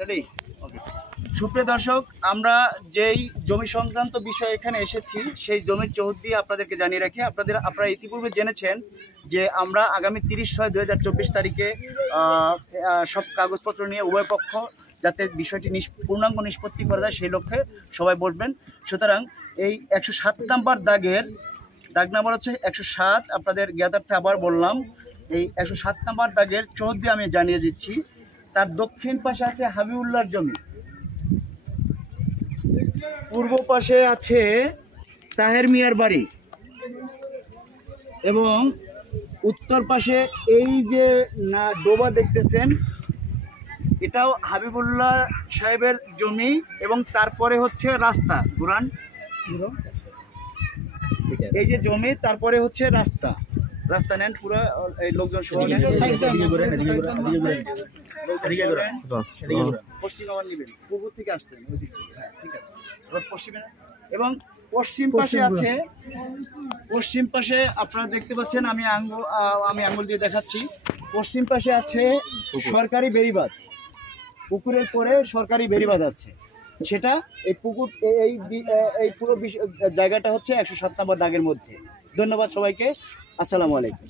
Ready? ওকে। সুপ্রিয় দর্শক, আমরা যেই জমি সংক্রান্ত বিষয়ে এখানে এসেছি সেই জমির চৌহদ্দি আপনাদেরকে জানিয়ে রাখি। আপনারা ইতিপূর্বে জেনেছেন যে আমরা আগামী 30/6/2024 তারিখে সব কাগজপত্র নিয়ে উভয় পক্ষ যাতে বিষয়টি পূর্ণাঙ্গ নিষ্পত্তি করা যায় সেই লক্ষ্যে সবাই বসবেন। সুতরাং এই 107 নাম্বার দাগ নাম্বার হচ্ছে 107, আপনাদের জ্ঞাতার্থে আবার বললাম, এই 107 নাম্বার দাগের চৌহদ্দি আমি জানিয়ে দিচ্ছি। তার দক্ষিণ পাশে আছে হাবিবুল্লাহর জমি, পূর্ব পাশে আছে তাহের মিয়ার বাড়ি এবং উত্তর পাশে এই যে ডোবা দেখতেছেন এটাও হাবিবুল্লাহ সাহেবের জমি এবং তারপরে হচ্ছে রাস্তা গুরান, এই যে জমি তারপরে হচ্ছে রাস্তা নেন পুরো এই লোকজন সহ পশ্চিম আবার নেবেন, পুকুর থেকে আসতেন ঠিক আছে পশ্চিমে। এবং পশ্চিম পাশে আপনারা দেখতে পাচ্ছেন, আমি আঙ্গুল দিয়ে দেখাচ্ছি, পশ্চিম পাশে আছে সরকারি বেড়িবাঁধ, পুকুরের পরে সরকারি বেড়িবাঁধ আছে, সেটা এই পুকুর এই পুরো জায়গাটা হচ্ছে 107 নম্বর দাগের মধ্যে। ধন্যবাদ সবাইকে, আসসালামু আলাইকুম।